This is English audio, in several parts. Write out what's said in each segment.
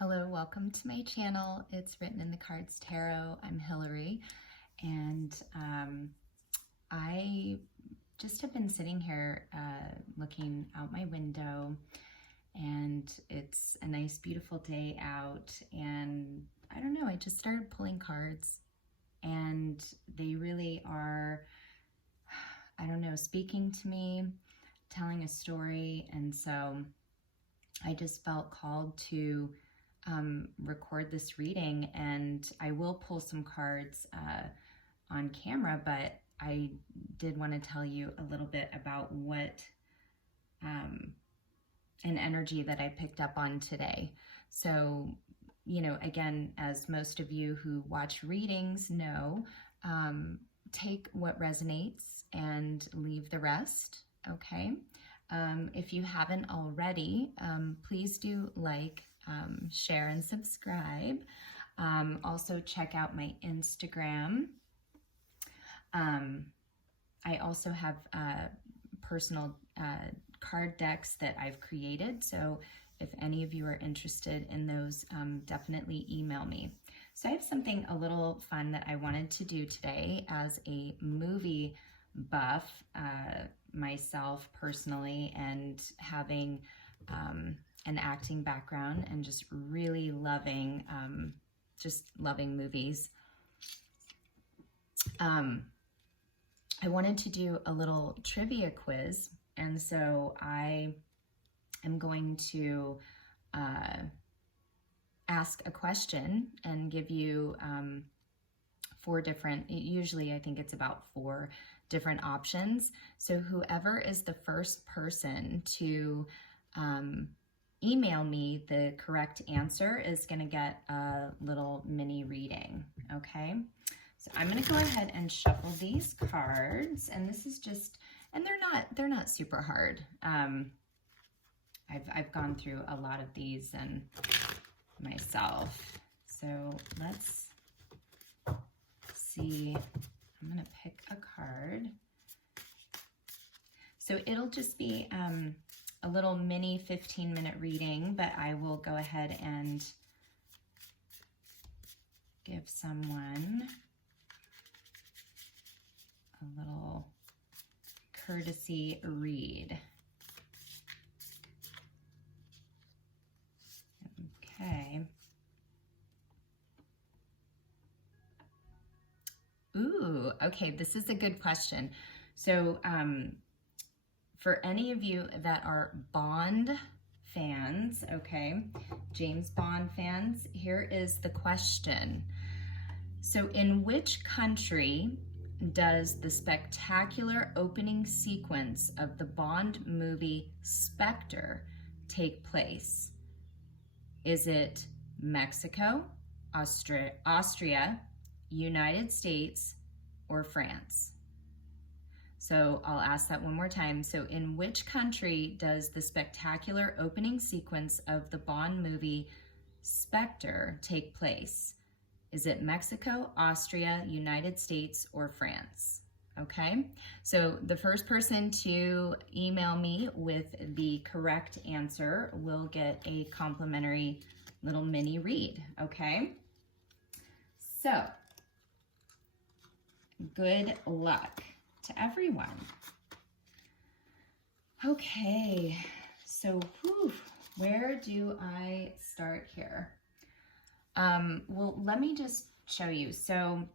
Hello, welcome to my channel. It's Written in the Cards Tarot. I'm Hillary, and I just have been sitting here looking out my window, and it's a nice, beautiful day out, and I don't know, I just started pulling cards, and they really are, I don't know, speaking to me, telling a story, and so I just felt called to record this reading, and I will pull some cards on camera, but I did want to tell you a little bit about what an energy that I picked up on today. So, you know, again, as most of you who watch readings know, take what resonates and leave the rest, okay? If you haven't already, please do like, share, and subscribe. Also check out my Instagram. I also have personal card decks that I've created, so if any of you are interested in those, definitely email me. So I have something a little fun that I wanted to do today as a movie buff, myself personally, and having an acting background and just really loving, loving movies. I wanted to do a little trivia quiz, and so I am going to ask a question and give you four different, usually I think it's about 4 different options. So whoever is the first person to email me the correct answer is going to get a little mini reading, okay? So I'm going to go ahead and shuffle these cards, and this is just, and they're not super hard. I've gone through a lot of these and myself. So let's see. I'm going to pick a card. So it'll just be a little mini 15-minute reading, but I will go ahead and give someone a little courtesy read. Okay. Ooh, okay, this is a good question. So, for any of you that are Bond fans, okay, James Bond fans, here is the question. So in which country does the spectacular opening sequence of the Bond movie Spectre take place? Is it Mexico, Austria, United States, or France? So I'll ask that one more time. So in which country does the spectacular opening sequence of the Bond movie Spectre take place? Is it Mexico, Austria, United States, or France? Okay, so the first person to email me with the correct answer will get a complimentary little mini read, okay? So, good luck to everyone. Okay, so where do I start here? Well, let me just show you. So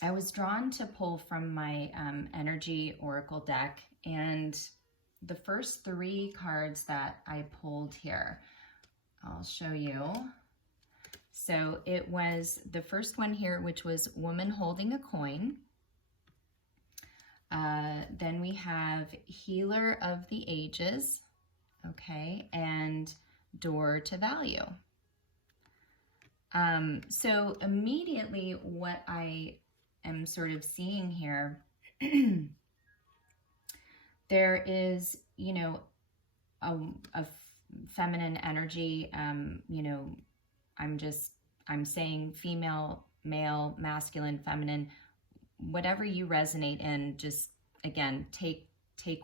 I was drawn to pull from my energy oracle deck, and the first 3 cards that I pulled here, I'll show you. So it was the first one here, which was Woman Holding a Coin. Then we have Healer of the Ages, okay, and Door to Value. So immediately what I am sort of seeing here, there is, you know, a feminine energy, you know, I'm saying female, male, masculine, feminine, whatever you resonate in, just, again, take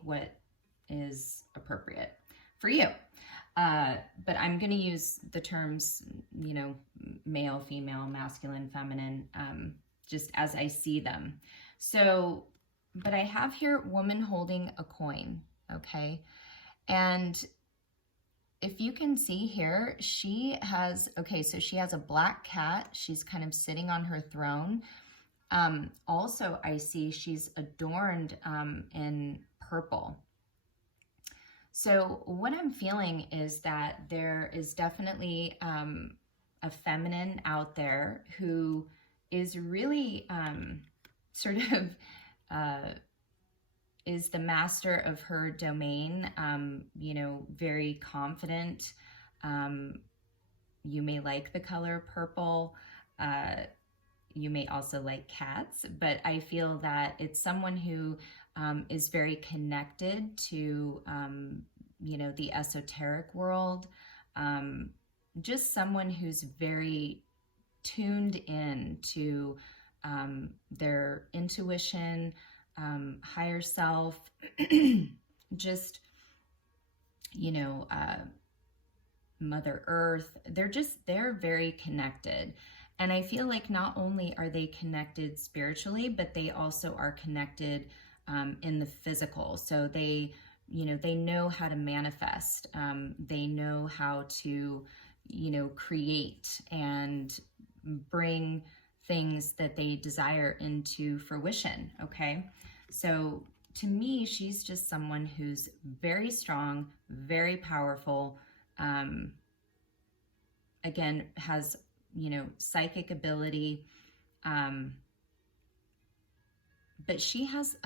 what is appropriate for you. But I'm going to use the terms, you know, male, female, masculine, feminine, just as I see them. So, but I have here woman holding a coin, okay? And if you can see here, she has, okay, so she has a black cat. She's kind of sitting on her throne. Also, I see she's adorned in purple. So what I'm feeling is that there is definitely a feminine out there who is really sort of is the master of her domain, you know, very confident. You may like the color purple. You may also like cats, but I feel that it's someone who is very connected to, you know, the esoteric world. Just someone who's very tuned in to their intuition, higher self, just, you know, Mother Earth. They're very connected. And I feel like not only are they connected spiritually, but they also are connected in the physical. So they, you know, they know how to manifest. They know how to, you know, create and bring things that they desire into fruition, okay? So to me, she's just someone who's very strong, very powerful, again, has, you know, psychic ability, but she has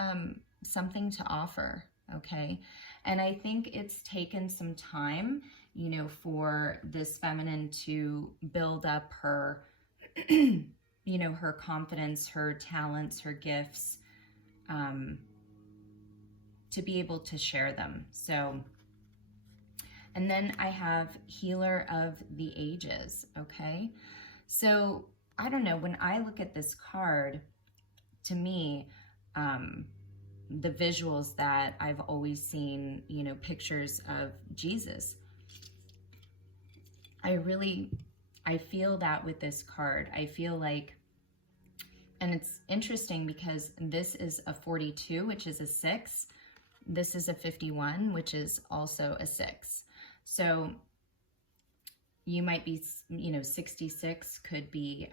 something to offer, okay? And I think it's taken some time, you know, for this feminine to build up her, you know, her confidence, her talents, her gifts, to be able to share them. So, and then I have Healer of the Ages, okay? So, I don't know, when I look at this card, to me, the visuals that I've always seen, you know, pictures of Jesus. I feel that with this card. I feel like, and it's interesting because this is a 42, which is a 6. This is a 51, which is also a 6. So you might be, you know, 66 could be,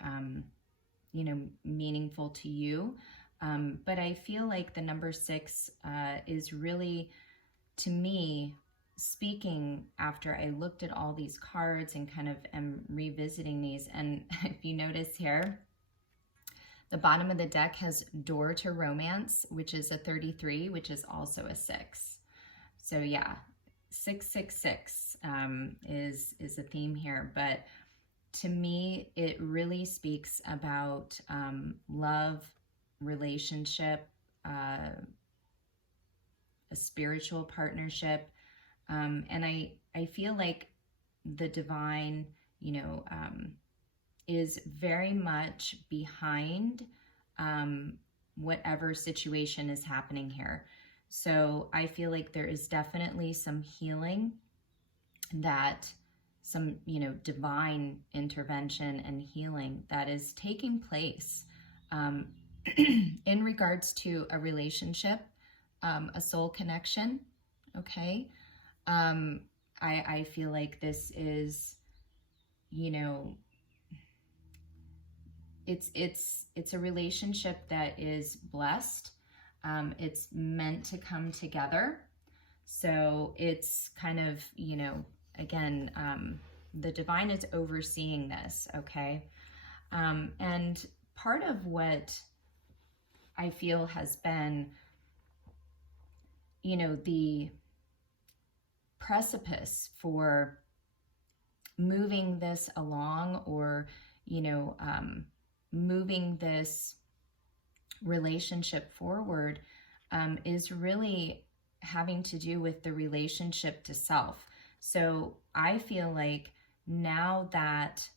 you know, meaningful to you. But I feel like the number 6 is really, to me, speaking after I looked at all these cards and kind of am revisiting these. And if you notice here, the bottom of the deck has Door to Romance, which is a 33, which is also a 6. So yeah, 666 is a theme here. But to me, it really speaks about love, relationship, a spiritual partnership. And I feel like the divine, you know, is very much behind whatever situation is happening here. So I feel like there is definitely some healing, that some, you know, divine intervention and healing that is taking place in regards to a relationship, a soul connection, okay? I feel like this is, you know, it's a relationship that is blessed. It's meant to come together. So it's kind of, you know, again, the divine is overseeing this, okay? And part of what I feel has been, you know, the precipice for moving this along, or, you know, moving this relationship forward, is really having to do with the relationship to self. So I feel like now that,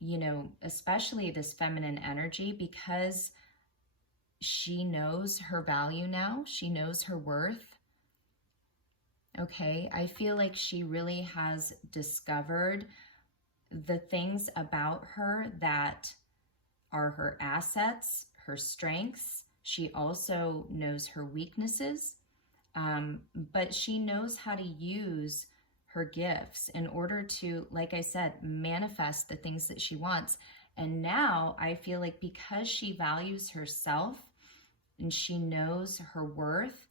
you know, especially this feminine energy, because she knows her value now, she knows her worth, okay? I feel like she really has discovered the things about her that are her assets, her strengths. She also knows her weaknesses, but she knows how to use her gifts in order to, like I said, manifest the things that she wants. And now I feel like because she values herself and she knows her worth,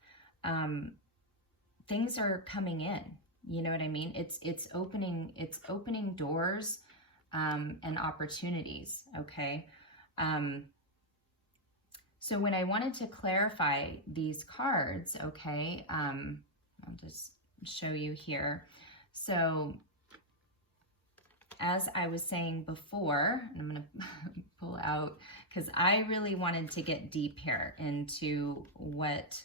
things are coming in. You know what I mean? It's opening doors and opportunities. Okay. So when I wanted to clarify these cards, okay, I'll just show you here. So as I was saying before, and I'm going to pull out because I really wanted to get deep here into what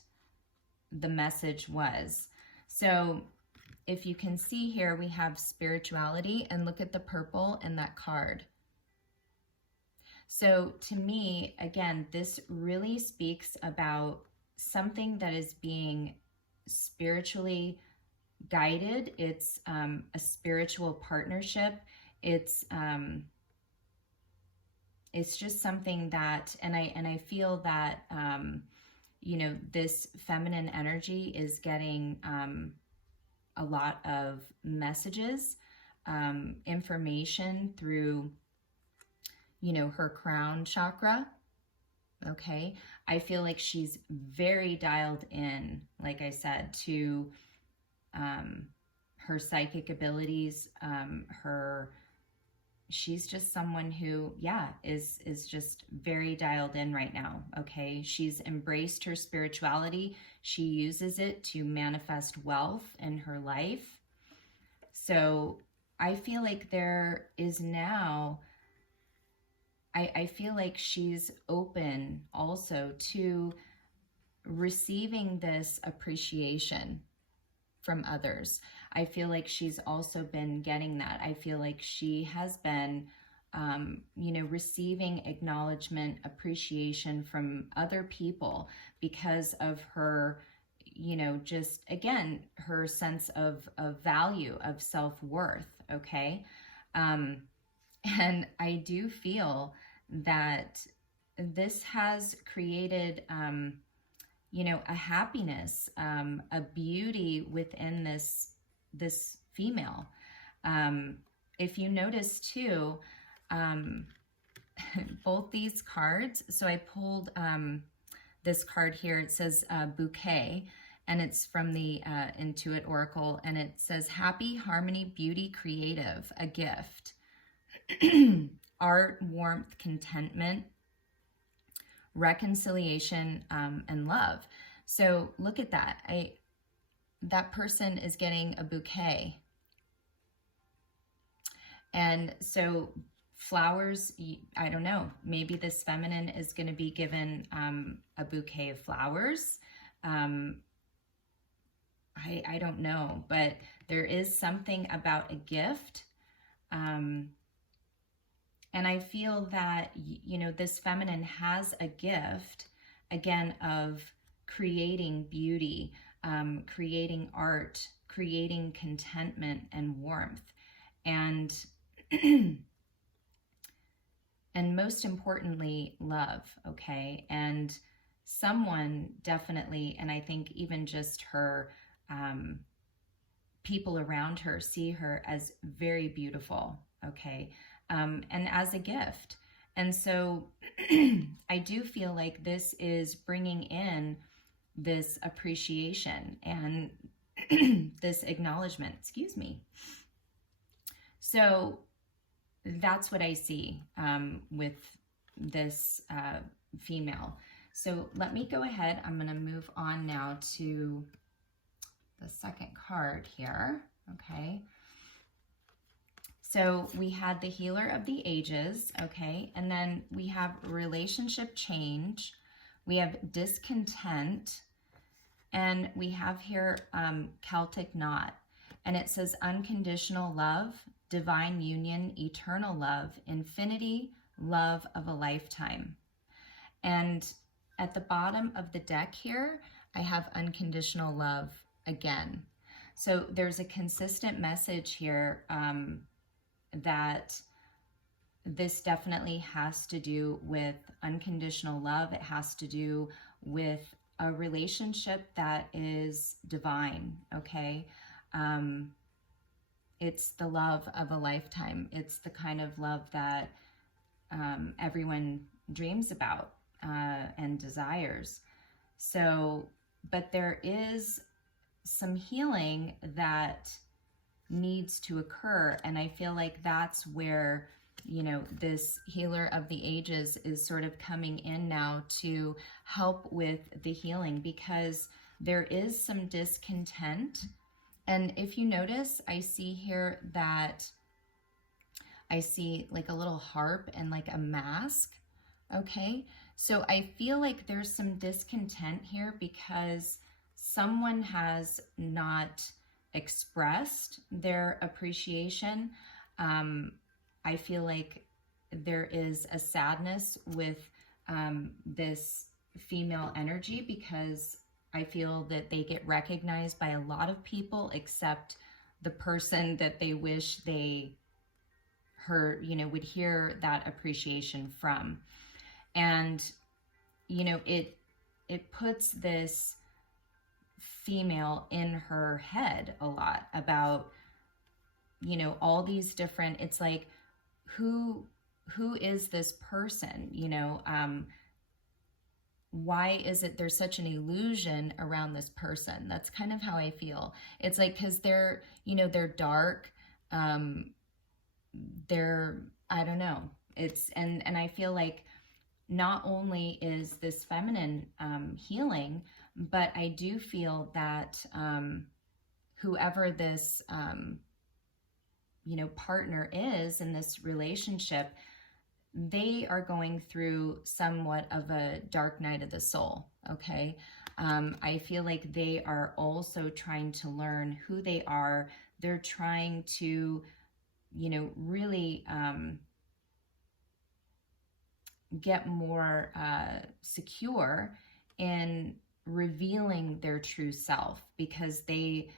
the message was. So if you can see here, we have spirituality, and look at the purple in that card. So to me, again, this really speaks about something that is being spiritually guided. It's a spiritual partnership. It's just something that, and I feel that, you know, this feminine energy is getting a lot of messages, information through, you know, her crown chakra. Okay. I feel like she's very dialed in, like I said, to her psychic abilities, she's just someone who, yeah, is just very dialed in right now. Okay. She's embraced her spirituality. She uses it to manifest wealth in her life. So I feel like there is now, I feel like she's open also to receiving this appreciation from others. I feel like she's also been getting that. I feel like she has been, you know, receiving acknowledgement, appreciation from other people because of her, you know, just, again, her sense of value, of self-worth, okay? And I do feel that this has created, you know, a happiness, a beauty within this female. If you notice too, both these cards, so I pulled this card here. It says bouquet, and it's from the In2It Oracle, and it says happy, harmony, beauty, creative, a gift. Art, warmth, contentment, reconciliation, and love. So look at that. That person is getting a bouquet. And so flowers, I don't know, maybe this feminine is going to be given a bouquet of flowers. I don't know, but there is something about a gift. And I feel that, you know, this feminine has a gift, again, of creating beauty, creating art, creating contentment and warmth. And, and most importantly, love, okay? And someone definitely, and I think even just her, people around her see her as very beautiful, okay? And as a gift. And so I do feel like this is bringing in this appreciation and this acknowledgement, excuse me. So that's what I see with this female. So let me go ahead. I'm going to move on now to the second card here, okay? So we had the Healer of the Ages, okay? And then we have relationship change. We have discontent. And we have here Celtic knot. And it says unconditional love, divine union, eternal love, infinity, love of a lifetime. And at the bottom of the deck here, I have unconditional love again. So there's a consistent message here that this definitely has to do with unconditional love. It has to do with a relationship that is divine, okay? It's the love of a lifetime. It's the kind of love that everyone dreams about and desires. So, but there is some healing that needs to occur, and I feel like that's where, you know, this healer of the ages is sort of coming in now to help with the healing, because there is some discontent. And if you notice, I see here that I see like a little harp and like a mask, okay? So I feel like there's some discontent here because someone has not expressed their appreciation. I feel like there is a sadness with this female energy, because I feel that they get recognized by a lot of people except the person that they wish they heard, you know, would hear that appreciation from. And, you know, it puts this female in her head a lot about, you know, all these different, it's like, who is this person, you know? Why is it there's such an illusion around this person? That's kind of how I feel. It's like, because they're, you know, they're dark, they're, I don't know. It's, and I feel like not only is this feminine healing, but I do feel that whoever this, you know, partner is in this relationship, they are going through somewhat of a dark night of the soul, okay? I feel like they are also trying to learn who they are. They're trying to, you know, really get more secure in revealing their true self, because they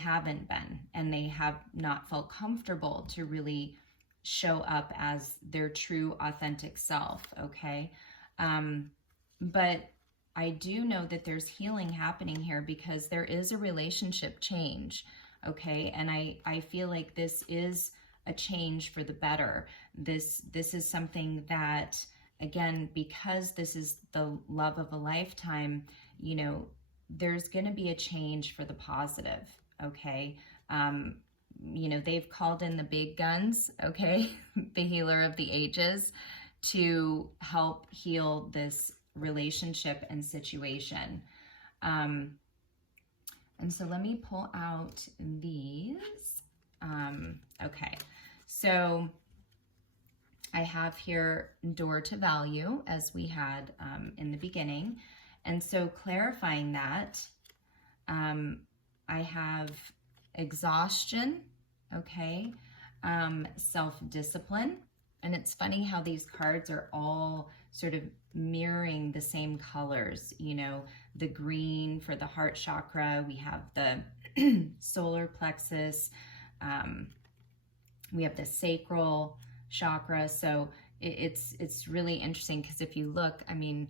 haven't been, and they have not felt comfortable to really show up as their true authentic self, okay? But I do know that there's healing happening here, because there is a relationship change, okay? And I feel like this is a change for the better. This is something that, again, because this is the love of a lifetime, you know, there's going to be a change for the positive, okay? You know, they've called in the big guns, okay, the healer of the ages, to help heal this relationship and situation. And so let me pull out these. Okay, so I have here door to value, as we had in the beginning. And so clarifying that, I have exhaustion, okay, self-discipline. And it's funny how these cards are all sort of mirroring the same colors, you know, the green for the heart chakra, we have the solar plexus, we have the sacral chakra. So it's really interesting, because if you look, I mean,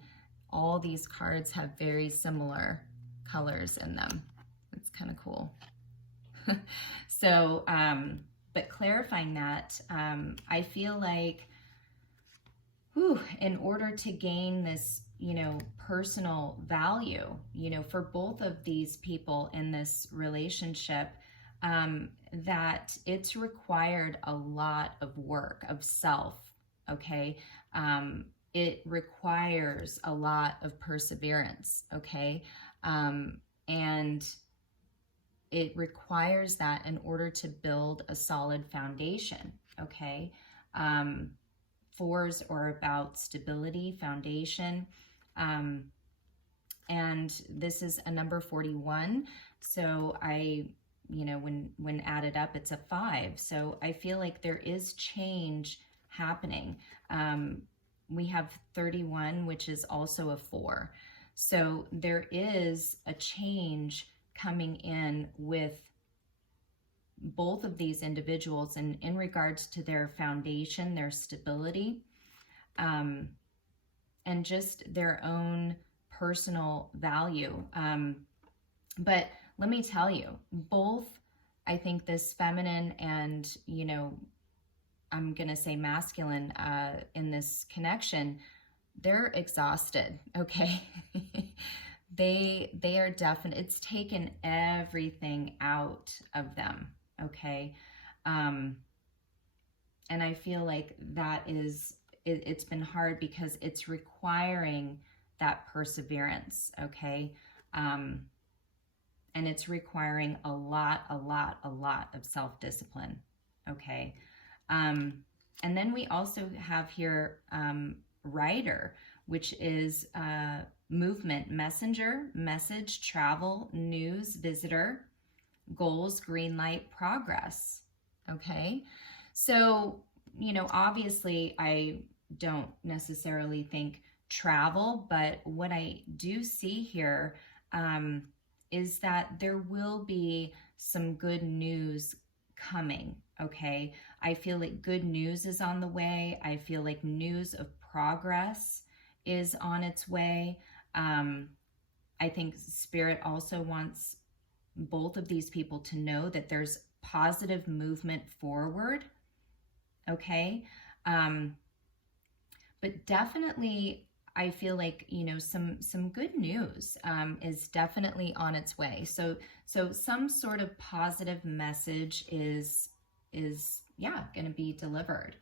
all these cards have very similar colors in them. It's kind of cool. So, but clarifying that, I feel like, in order to gain this, you know, personal value, you know, for both of these people in this relationship, that it's required a lot of work of self, okay? It requires a lot of perseverance, okay? And it requires that in order to build a solid foundation, okay? Fours are about stability, foundation, and this is a number 41. So you know, when added up, it's a 5. So I feel like there is change happening. We have 31, which is also a 4. So there is a change coming in with both of these individuals in regards to their foundation, their stability, and just their own personal value. But let me tell you, both, I think this feminine and, you know, I'm going to say masculine in this connection, they're exhausted, okay? They are definitely, it's taken everything out of them, okay? And I feel like that is, it's been hard because it's requiring that perseverance, okay? And it's requiring a lot of self-discipline, okay? And then we also have here writer, which is movement, messenger, message, travel, news, visitor, goals, green light, progress, okay? So, you know, obviously I don't necessarily think travel, but what I do see here is that there will be some good news coming, okay? I feel like good news is on the way. I feel like news of progress is on its way. I think Spirit also wants both of these people to know that there's positive movement forward, okay? But definitely, I feel like, you know, some good news is definitely on its way. So some sort of positive message is going to be delivered.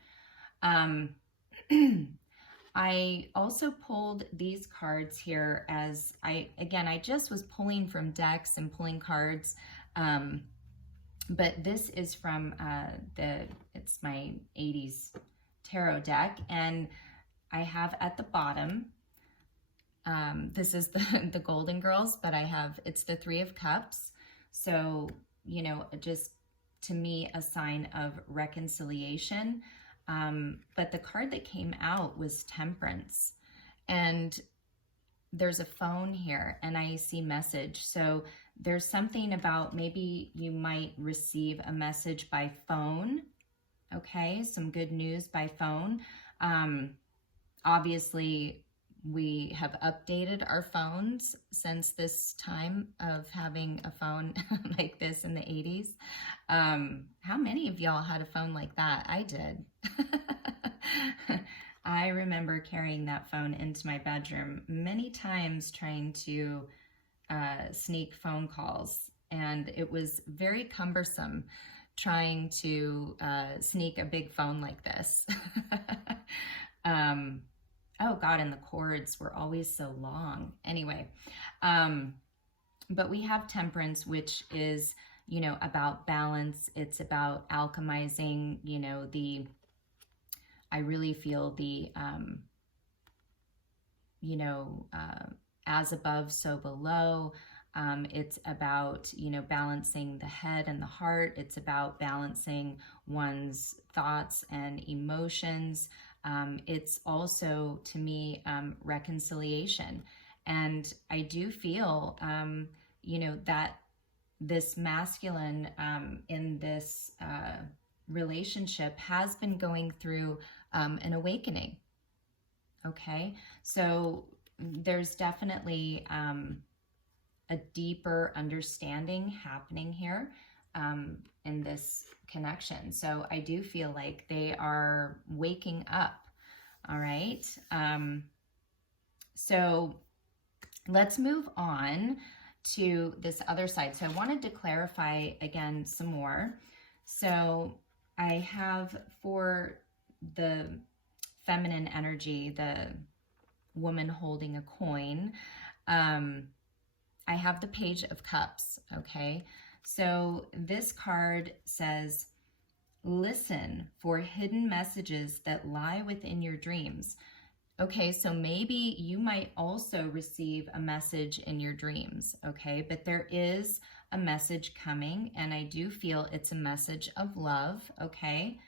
I also pulled these cards here as I just was pulling from decks and pulling cards. But this is from it's my 80s tarot deck, and I have at the bottom, this is the Golden Girls, but it's the Three of Cups. So, you know, just to me, a sign of reconciliation. But the card that came out was Temperance. And there's a phone here, and I see message. So there's something about maybe you might receive a message by phone. Okay, some good news by phone. Obviously, we have updated our phones since this time of having a phone like this in the 80s. How many of y'all had a phone like that? I did. I remember carrying that phone into my bedroom many times trying to sneak phone calls, and it was very cumbersome trying to sneak a big phone like this. Oh God, and the cords were always so long. Anyway, but we have Temperance, which is, you know, about balance. It's about alchemizing, you know, I really feel the, you know, as above, so below. It's about, you know, balancing the head and the heart. It's about balancing one's thoughts and emotions. It's also, to me, reconciliation. And I do feel, you know, that this masculine in this relationship has been going through an awakening. Okay, so there's definitely a deeper understanding happening here in this connection. So I do feel like they are waking up. All right. So let's move on to this other side. So I wanted to clarify again some more. So I have for the feminine energy, the woman holding a coin, I have the Page of Cups, okay? So this card says, listen for hidden messages that lie within your dreams. Okay, so maybe you might also receive a message in your dreams, okay? But there is a message coming, and I do feel it's a message of love, okay?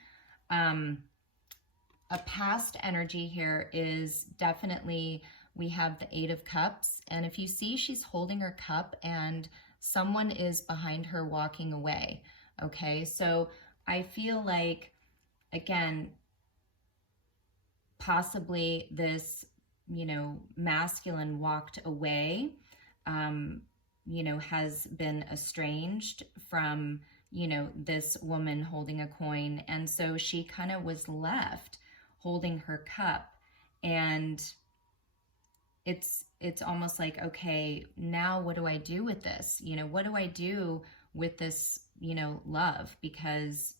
A past energy here is definitely, we have the Eight of Cups, and if you see, she's holding her cup and someone is behind her walking away, Okay, so I feel like, again, possibly this, you know, masculine walked away, you know, has been estranged from, you know, this woman holding a coin. And so she kind of was left holding her cup. And it's almost like, okay, now what do I do with this? You know, what do I do with this, you know, love? Because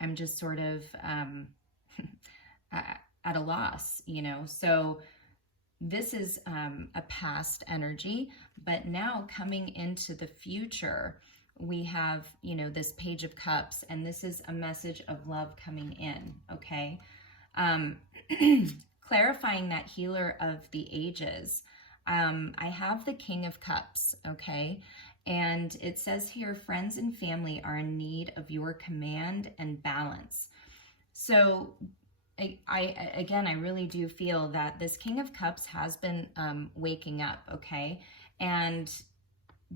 I'm just sort of at a loss, you know. So this is a past energy, but now coming into the future, we have, you know, this Page of Cups, and this is a message of love coming in, okay? Clarifying that Healer of the Ages, I have the King of Cups, okay? And it says here, friends and family are in need of your command and balance. So I really do feel that this King of Cups has been waking up, okay? And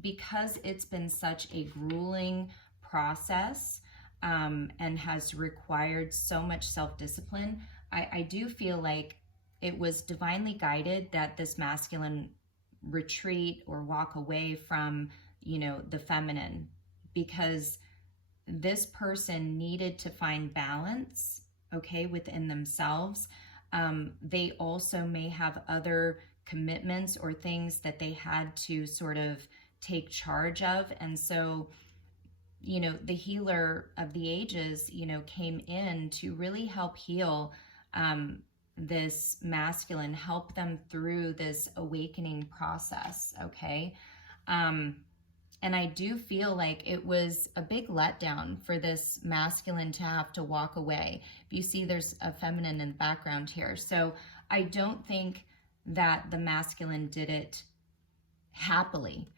because it's been such a grueling process and has required so much self-discipline, I do feel like it was divinely guided that this masculine retreat or walk away from, you know, the feminine, because this person needed to find balance, okay, within themselves. They also may have other commitments or things that they had to sort of take charge of. And so, you know, the Healer of the Ages, you know, came in to really help heal this masculine, help them through this awakening process, okay? And I do feel like it was a big letdown for this masculine to have to walk away. If you see, there's a feminine in the background here. So I don't think that the masculine did it happily,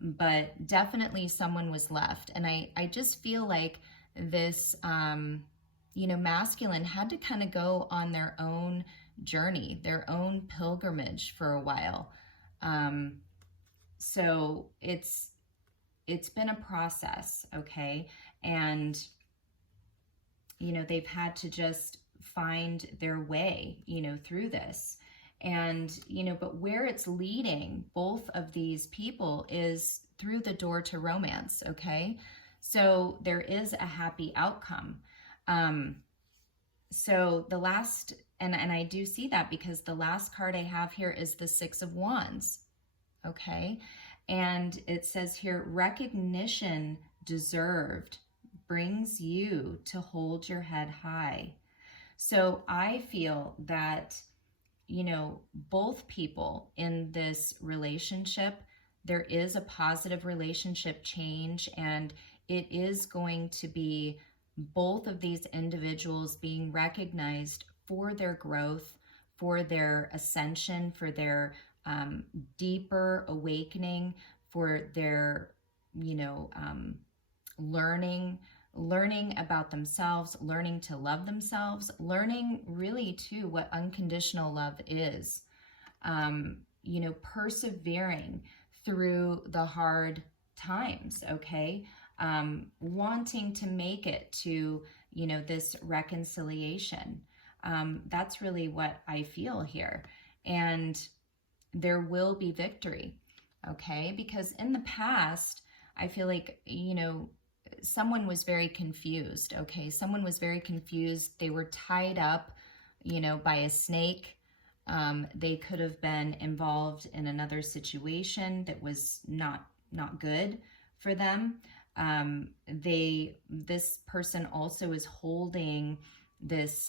but definitely someone was left. And I just feel like this, you know, masculine had to kind of go on their own journey, their own pilgrimage for a while. So it's been a process, okay? And, you know, they've had to just find their way, you know, through this. And, you know, but where it's leading both of these people is through the door to romance, okay? So there is a happy outcome. So the last, and I do see that because the last card I have here is the Six of Wands, okay? And it says here, recognition deserved brings you to hold your head high. So I feel that, you know, both people in this relationship, there is a positive relationship change, and it is going to be both of these individuals being recognized for their growth, for their ascension, for their deeper awakening, for their, you know, learning about themselves, learning to love themselves, learning really too what unconditional love is, you know, persevering through the hard times, okay? Wanting to make it to, you know, this reconciliation. That's really what I feel here. And there will be victory, okay? Because in the past, I feel like, you know, someone was very confused, okay? Someone was very confused. They were tied up, you know, by a snake. They could have been involved in another situation that was not good for them. This person also is holding this,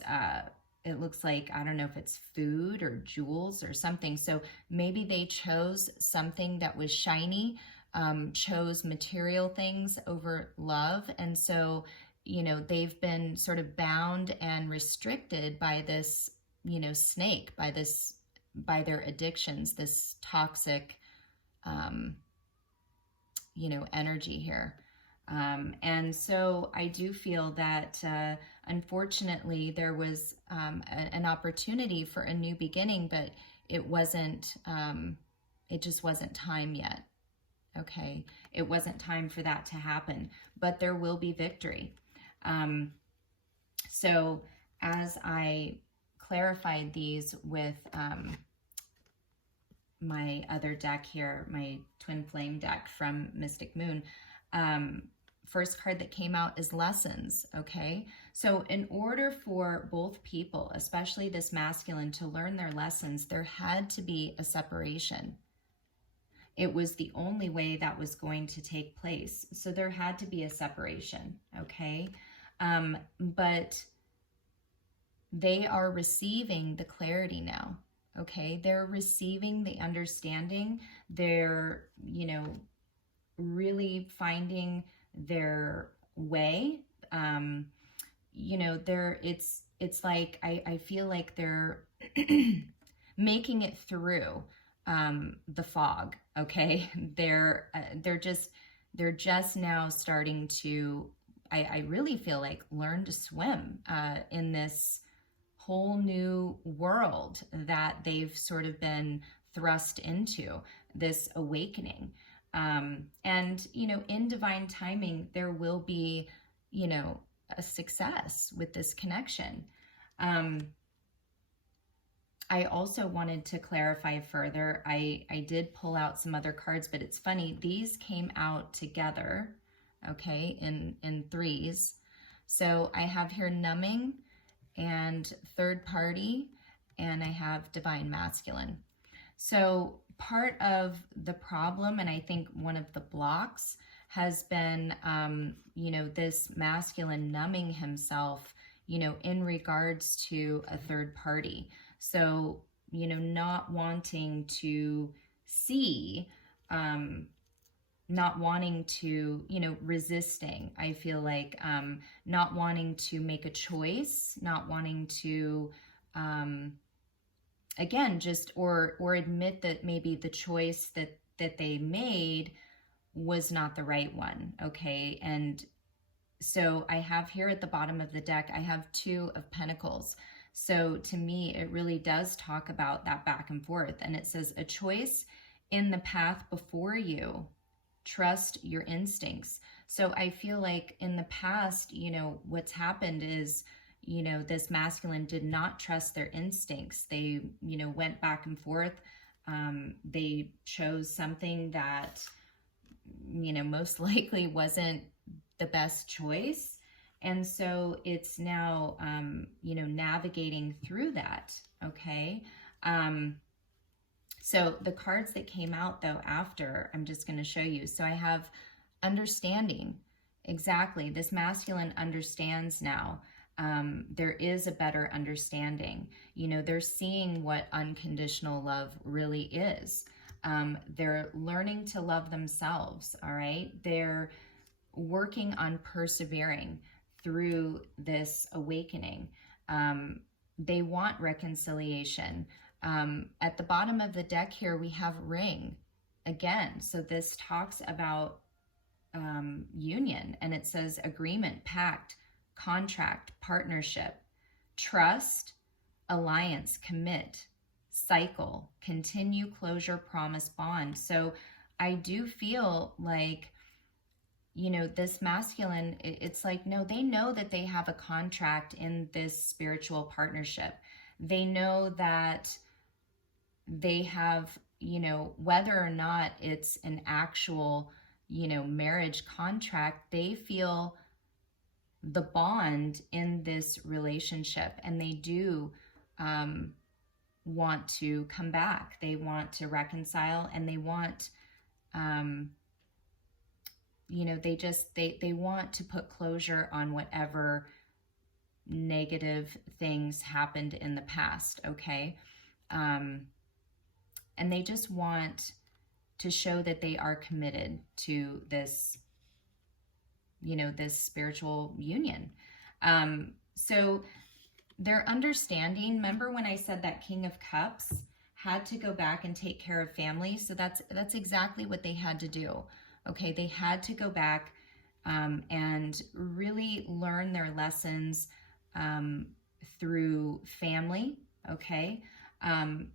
it looks like, I don't know if it's food or jewels or something. So maybe they chose something that was shiny, chose material things over love. And so, you know, they've been sort of bound and restricted by this, you know, snake, by their addictions, this toxic, you know, energy here. And so I do feel that, unfortunately, there was an opportunity for a new beginning, but it wasn't, it just wasn't time yet. okay? It wasn't time for that to happen, but there will be victory. So as I clarified these with my other deck here, my Twin Flame deck from Mystic Moon, first card that came out is lessons, okay? So in order for both people, especially this masculine, to learn their lessons, there had to be a separation. It was the only way that was going to take place. So there had to be a separation, okay? But they are receiving the clarity now, okay? They're receiving the understanding. They're, you know, really finding their way. You know, it's like, I feel like they're making it through the fog, okay? They're just now starting to, I really feel like, learn to swim in this whole new world that they've sort of been thrust into, this awakening. And, you know, in divine timing, there will be, you know, a success with this connection. I also wanted to clarify further. I did pull out some other cards, but it's funny. These came out together, okay, in threes. So I have here numbing and third party, and I have divine masculine. So part of the problem, and I think one of the blocks, has been, you know, this masculine numbing himself, you know, in regards to a third party. So, you know, not wanting to see, not wanting to, you know, resisting, I feel like, not wanting to make a choice, not wanting to, again, just, or admit that maybe the choice that they made was not the right one, okay? And so I have here at the bottom of the deck, I have 2 of Pentacles. So to me, it really does talk about that back and forth. And it says, a choice in the path before you. Trust your instincts. So I feel like in the past, you know, what's happened is, you know, this masculine did not trust their instincts. They, you know, went back and forth. They chose something that, you know, most likely wasn't the best choice. And so it's now, you know, navigating through that, okay? So the cards that came out, though, after, I'm just going to show you. So I have understanding. Exactly. This masculine understands now. There is a better understanding. You know, they're seeing what unconditional love really is. They're learning to love themselves, all right? They're working on persevering through this awakening. They want reconciliation. At the bottom of the deck here, we have ring again. So this talks about union, and it says agreement, pact, contract, partnership, trust, alliance, commit, cycle, continue, closure, promise, bond. So I do feel like, you know, this masculine, it's like, no, they know that they have a contract in this spiritual partnership. They know that they have, you know, whether or not it's an actual, you know, marriage contract, they feel the bond in this relationship, and they do want to come back. They want to reconcile, and they want, you know, they want to put closure on whatever negative things happened in the past, okay? And they just want to show that they are committed to this, you know, this spiritual union. So their understanding, remember when I said that King of Cups had to go back and take care of family? So that's exactly what they had to do. Okay, they had to go back and really learn their lessons through family, okay?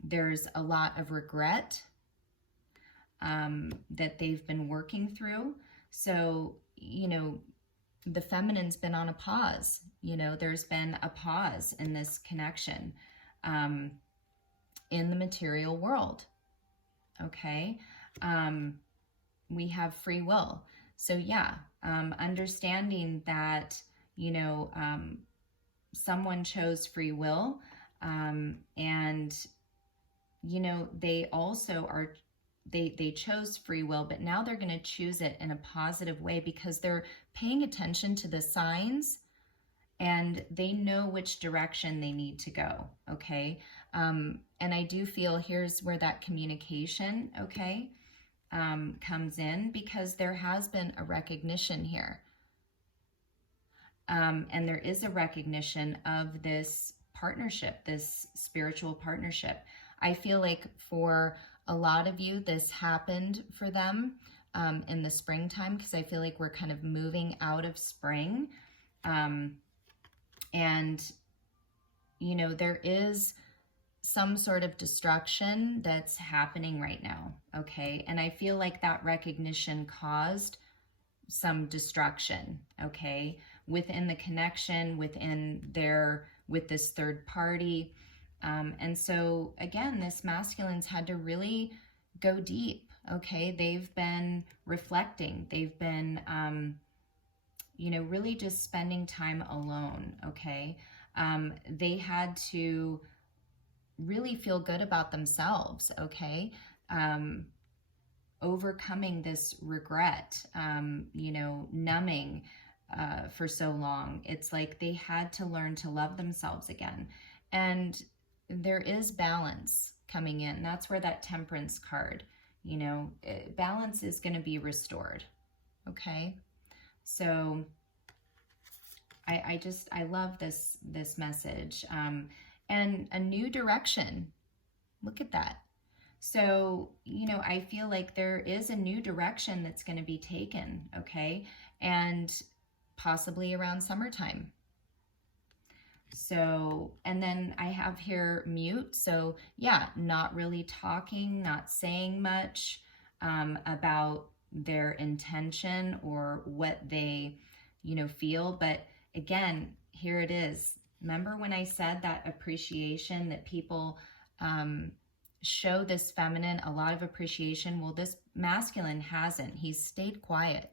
There's a lot of regret. that they've been working through. So, you know, the feminine's been on a pause. You know, there's been a pause in this connection in the material world. Okay. We have free will. So yeah, understanding that, you know, someone chose free will, and, you know, they also are, they chose free will, but now they're going to choose it in a positive way because they're paying attention to the signs and they know which direction they need to go. Okay. And I do feel here's where that communication, okay, comes in, because there has been a recognition here. And there is a recognition of this partnership, this spiritual partnership. I feel like for a lot of you, this happened for them in the springtime, because I feel like we're kind of moving out of spring. And, you know, there is some sort of destruction that's happening right now, okay? And I feel like that recognition caused some destruction, okay, within the connection, within their, with this third party. And so again, this masculine's had to really go deep, okay? They've been reflecting. They've been, you know, really just spending time alone, okay? They had to really feel good about themselves, okay? Overcoming this regret, you know, numbing for so long. It's like they had to learn to love themselves again. And there is balance coming in. That's where that Temperance card, you know, balance is going to be restored, okay? So I love this message. And a new direction. Look at that. So, you know, I feel like there is a new direction that's going to be taken, okay? And possibly around summertime. So, and then I have here mute. So yeah, not really talking, not saying much about their intention or what they, you know, feel. But again, here it is. Remember when I said that appreciation, that people show this feminine a lot of appreciation? Well, this masculine hasn't. He's stayed quiet.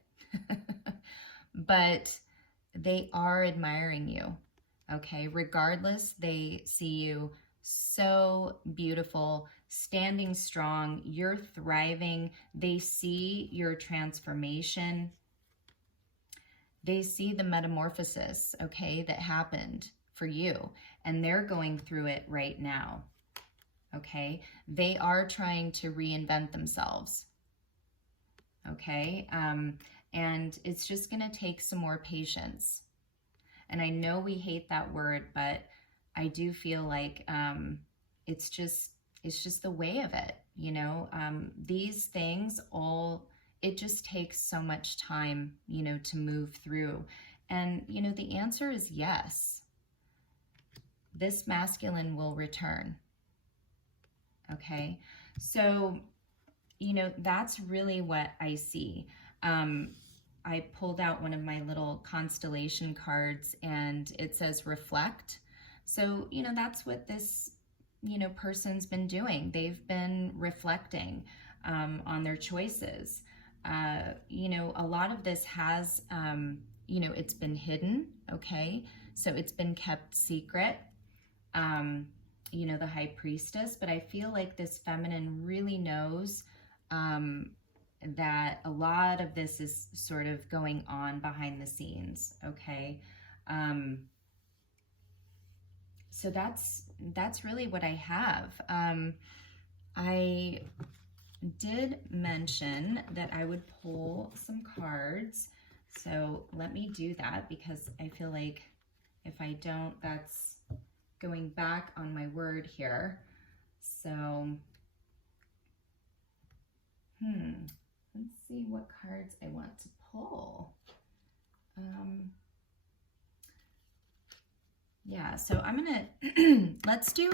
But they are admiring you, okay? Regardless, they see you so beautiful, standing strong. You're thriving. They see your transformation. They see the metamorphosis, okay, that happened for you, and they're going through it right now, okay? They are trying to reinvent themselves, okay? And it's just going to take some more patience. And I know we hate that word, but I do feel like it's just the way of it, you know? These things all, it just takes so much time, you know, to move through. And, you know, the answer is yes. This masculine will return. Okay. So, you know, that's really what I see. I pulled out one of my little constellation cards and it says reflect. So, you know, that's what this, you know, person's been doing. They've been reflecting on their choices. You know, a lot of this has, you know, it's been hidden, okay? So it's been kept secret, you know, the High Priestess, but I feel like this feminine really knows that a lot of this is sort of going on behind the scenes, okay? So that's really what I have. I did mention that I would pull some cards, so let me do that, because I feel like if I don't, that's going back on my word here. So, let's see what cards I want to pull. Yeah, so I'm gonna, let's do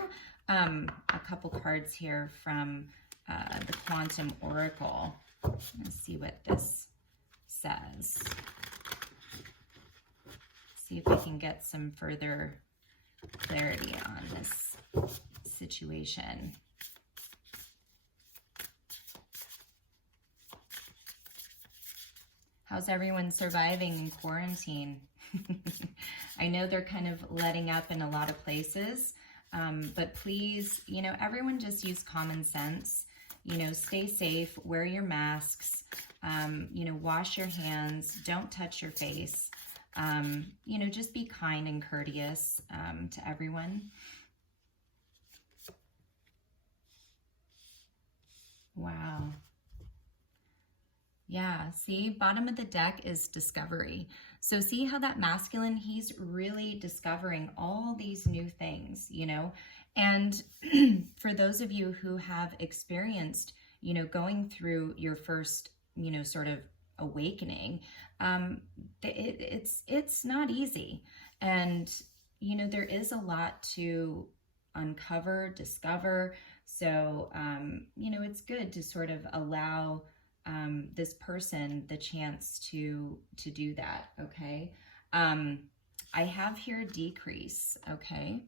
a couple cards here from the Quantum Oracle. Let's see what this says. See if I can get some further clarity on this situation. How's everyone surviving in quarantine? I know they're kind of letting up in a lot of places, but please, you know, everyone just use common sense. You know, stay safe, wear your masks, you know, wash your hands, don't touch your face. You know, just be kind and courteous to everyone. Wow. Yeah, see, bottom of the deck is discovery. So see how that masculine, he's really discovering all these new things, you know? And for those of you who have experienced, you know, going through your first, you know, sort of awakening, it's not easy. And, you know, there is a lot to uncover, discover. So, you know, it's good to sort of allow this person the chance to do that, okay? I have here decrease, okay?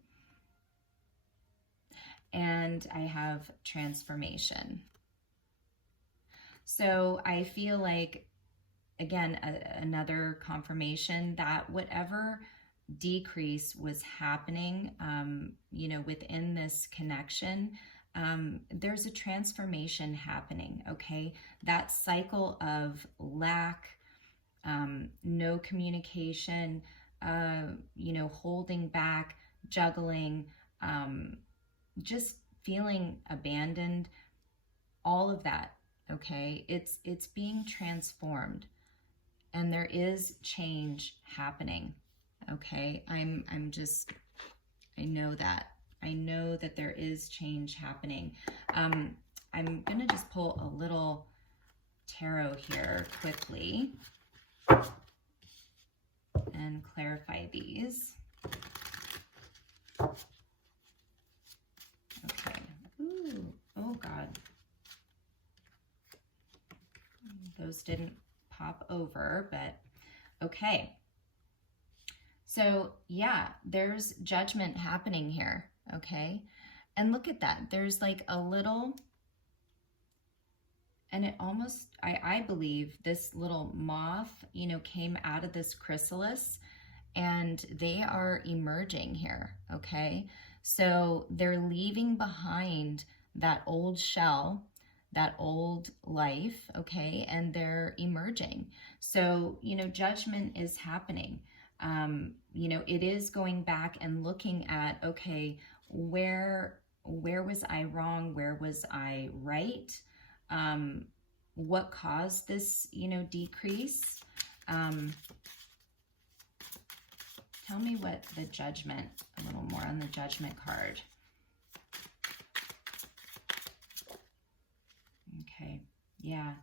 And I have transformation. So I feel like, again, another confirmation that whatever decrease was happening, you know, within this connection, there's a transformation happening, okay? That cycle of lack, no communication, you know, holding back, juggling, just feeling abandoned, all of that, okay? It's being transformed, and there is change happening, okay? I know that. I know that there is change happening. I'm going to just pull a little tarot here quickly and clarify these. Okay. Ooh, oh God. Those didn't pop over, but okay. So yeah, there's judgment happening here. Okay, and look at that. There's like a little, and it almost, I believe this little moth, you know, came out of this chrysalis, and they are emerging here, okay? So they're leaving behind that old shell, that old life, okay? And they're emerging. So, you know, judgment is happening. You know, it is going back and looking at, okay, where was I wrong? Where was I right? What caused this, you know, decrease? Tell me what the judgment, a little more on the judgment card. Okay, yeah.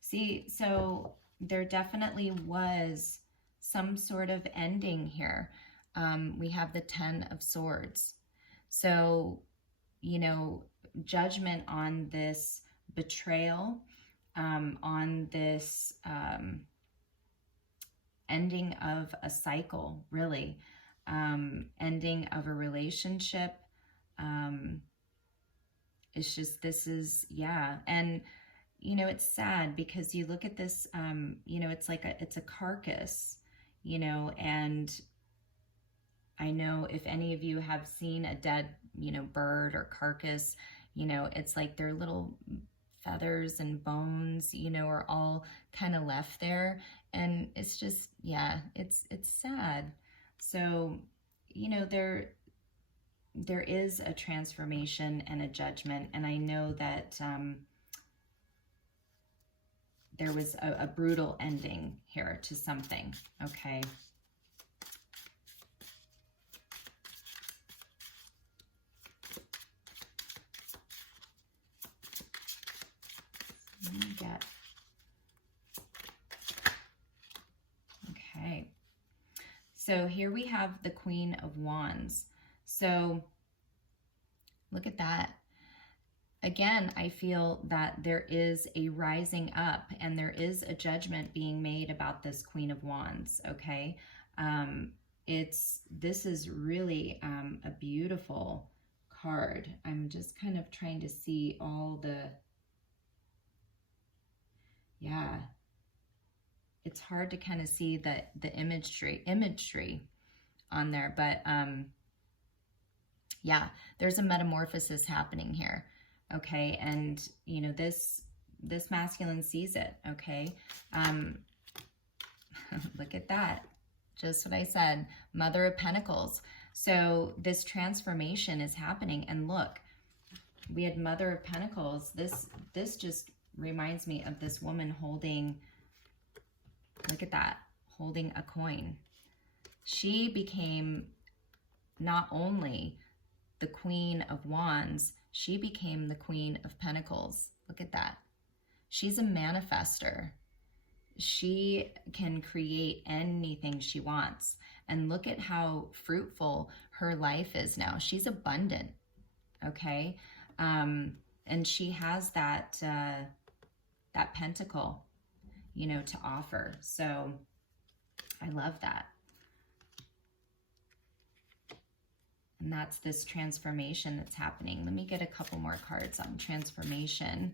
See, so there definitely was some sort of ending here. We have the 10 of Swords. So, you know, judgment on this betrayal, on this ending of a cycle, really, ending of a relationship. It's just, this is, yeah. And, you know, it's sad because you look at this, you know, it's like it's a carcass, you know, and I know if any of you have seen a dead, you know, bird or carcass, you know, it's like their little feathers and bones, you know, are all kind of left there. And it's just, yeah, it's sad. So, you know, there is a transformation and a judgment. And I know that there was a brutal ending here to something, okay? Let me get, okay. So here we have the Queen of Wands. So look at that. again, I feel that there is a rising up and there is a judgment being made about this Queen of Wands, okay? This is really a beautiful card. I'm just kind of trying to see all the, yeah, it's hard to kind of see the imagery on there, but yeah, there's a metamorphosis happening here, okay? And you know, this masculine sees it, okay? Look at that. Just what I said, Mother of Pentacles. So this transformation is happening. And look, we had Mother of Pentacles. This just reminds me of this woman holding, look at that, holding a coin. She became not only the Queen of Wands, she became the Queen of Pentacles. Look at that. She's a manifester. She can create anything she wants. And look at how fruitful her life is now. She's abundant, okay? And she has that, that pentacle, you know, to offer. So I love that. And that's this transformation that's happening. Let me get a couple more cards on transformation.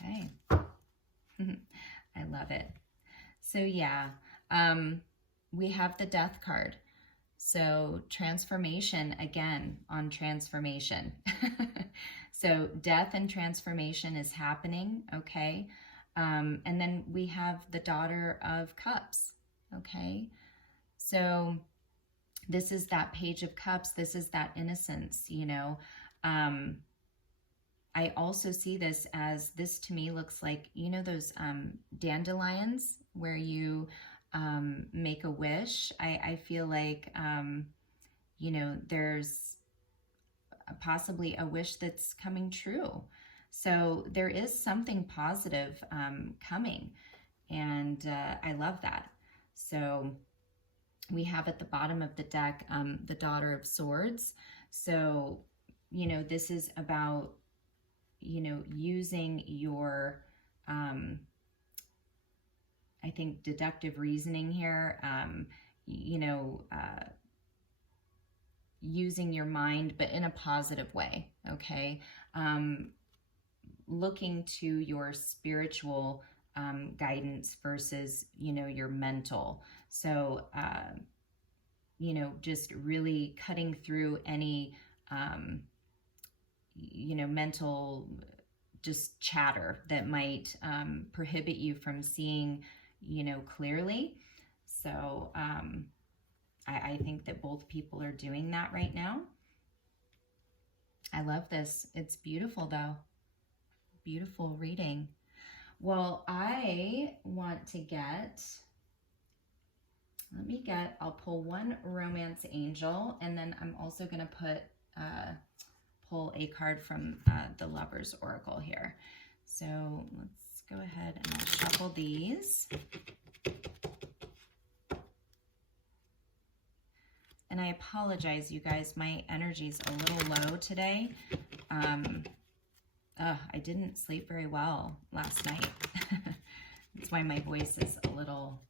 Okay. I love it. So yeah, we have the Death card. So transformation, again, on transformation. So death and transformation is happening, okay? And then we have the Daughter of Cups, okay? So this is that Page of Cups. This is that innocence, you know? I also see this as, this to me looks like, you know, those dandelions where you make a wish. I feel like, you know, there's possibly a wish that's coming true. So there is something positive coming, and I love that. So we have at the bottom of the deck the Daughter of Swords. So, you know, this is about, you know, using your, I think, deductive reasoning here, you know, using your mind, but in a positive way, okay? Looking to your spiritual guidance versus, you know, your mental. So, you know, just really cutting through any, you know, mental just chatter that might prohibit you from seeing, you know, clearly. So I think that both people are doing that right now. I love this. It's beautiful though. Beautiful reading. Well, I want to get, I'll pull one Romance Angel, and then I'm also going to pull a card from the Lover's Oracle here. So let's go ahead and I'll shuffle these. And I apologize, you guys, my energy's a little low today. I didn't sleep very well last night. That's why my voice is a little,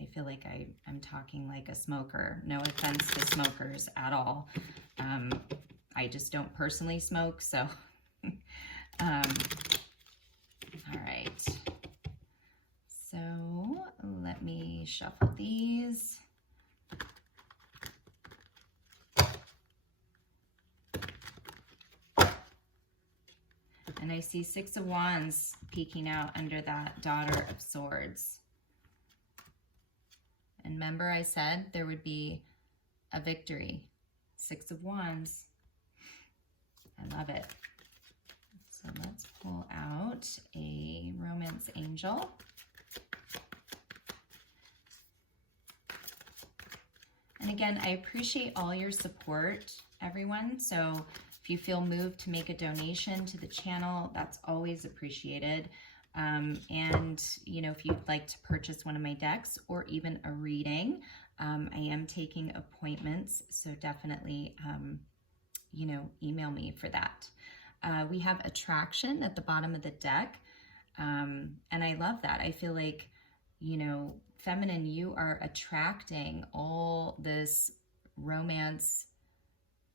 I feel like I'm talking like a smoker. No offense to smokers at all. I just don't personally smoke, so. All right. So let me shuffle these. And I see Six of Wands peeking out under that Daughter of Swords. And remember I said there would be a victory. Six of Wands. I love it. So let's pull out a Romance Angel. And again, I appreciate all your support, everyone. So if you feel moved to make a donation to the channel, that's always appreciated. And, you know, if you'd like to purchase one of my decks or even a reading, I am taking appointments. So definitely, you know, email me for that. We have attraction at the bottom of the deck. And I love that. I feel like, you know, feminine, you are attracting all this romance,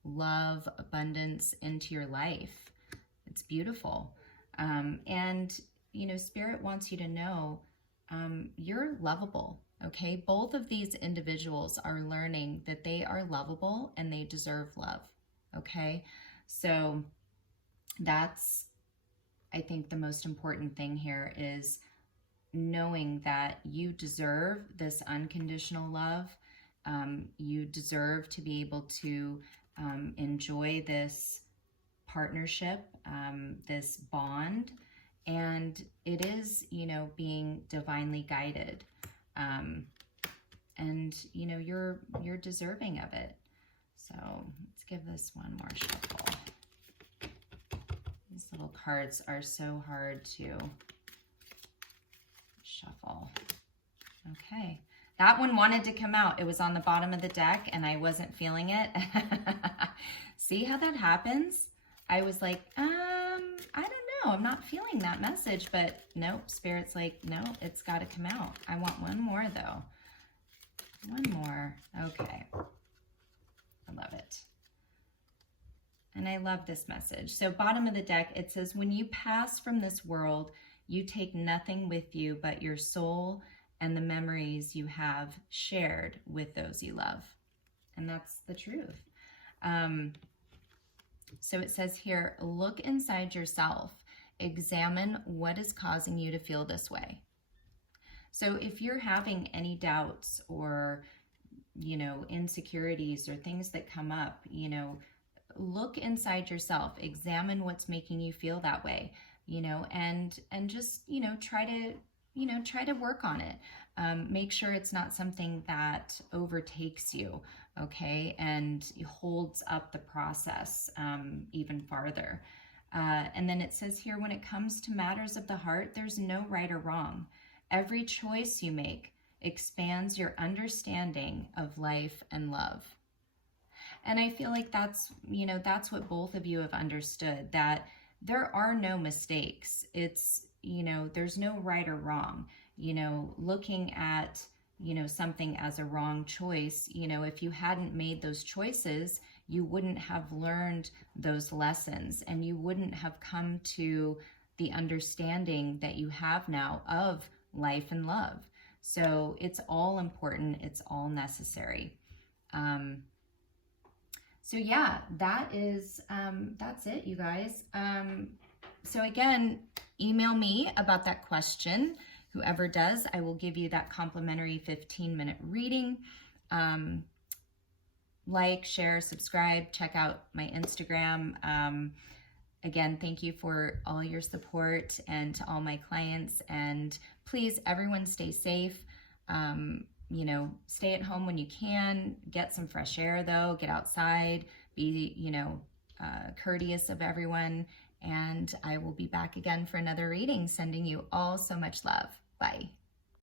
love, abundance into your life. It's beautiful. And, you know, Spirit wants you to know you're lovable, okay? Both of these individuals are learning that they are lovable and they deserve love, okay? So that's, I think, the most important thing here is knowing that you deserve this unconditional love. You deserve to be able to enjoy this partnership, this bond, and it is, you know, being divinely guided. And, you know, you're deserving of it. So let's give this one more shuffle. These little cards are so hard to shuffle. Okay. That one wanted to come out. It was on the bottom of the deck and I wasn't feeling it. See how that happens? I was like, I don't know. I'm not feeling that message, but nope. Spirit's like, no, it's got to come out. I want one more though. One more. Okay. I love it. And I love this message. So bottom of the deck, it says, when you pass from this world, you take nothing with you but your soul and the memories you have shared with those you love. And that's the truth. So it says here, look inside yourself. Examine what is causing you to feel this way. So if you're having any doubts or, you know, insecurities or things that come up, you know, look inside yourself. Examine what's making you feel that way, you know, and just, you know, try to work on it. Make sure it's not something that overtakes you, okay, and holds up the process even farther. And then it says here, when it comes to matters of the heart, there's no right or wrong. Every choice you make expands your understanding of life and love. And I feel like that's, you know, that's what both of you have understood, that there are no mistakes. It's, you know, there's no right or wrong. You know, looking at, you know, something as a wrong choice, you know, if you hadn't made those choices, you wouldn't have learned those lessons and you wouldn't have come to the understanding that you have now of life and love. So it's all important. It's all necessary. So yeah, that's it, you guys. So again, email me about that question. Whoever does, I will give you that complimentary 15-minute reading. Like, share, subscribe, check out my Instagram. Again, thank you for all your support and to all my clients. And please, everyone stay safe. You know, stay at home when you can. Get some fresh air though. Get outside. Be, you know, courteous of everyone. And I will be back again for another reading. Sending you all so much love. Bye.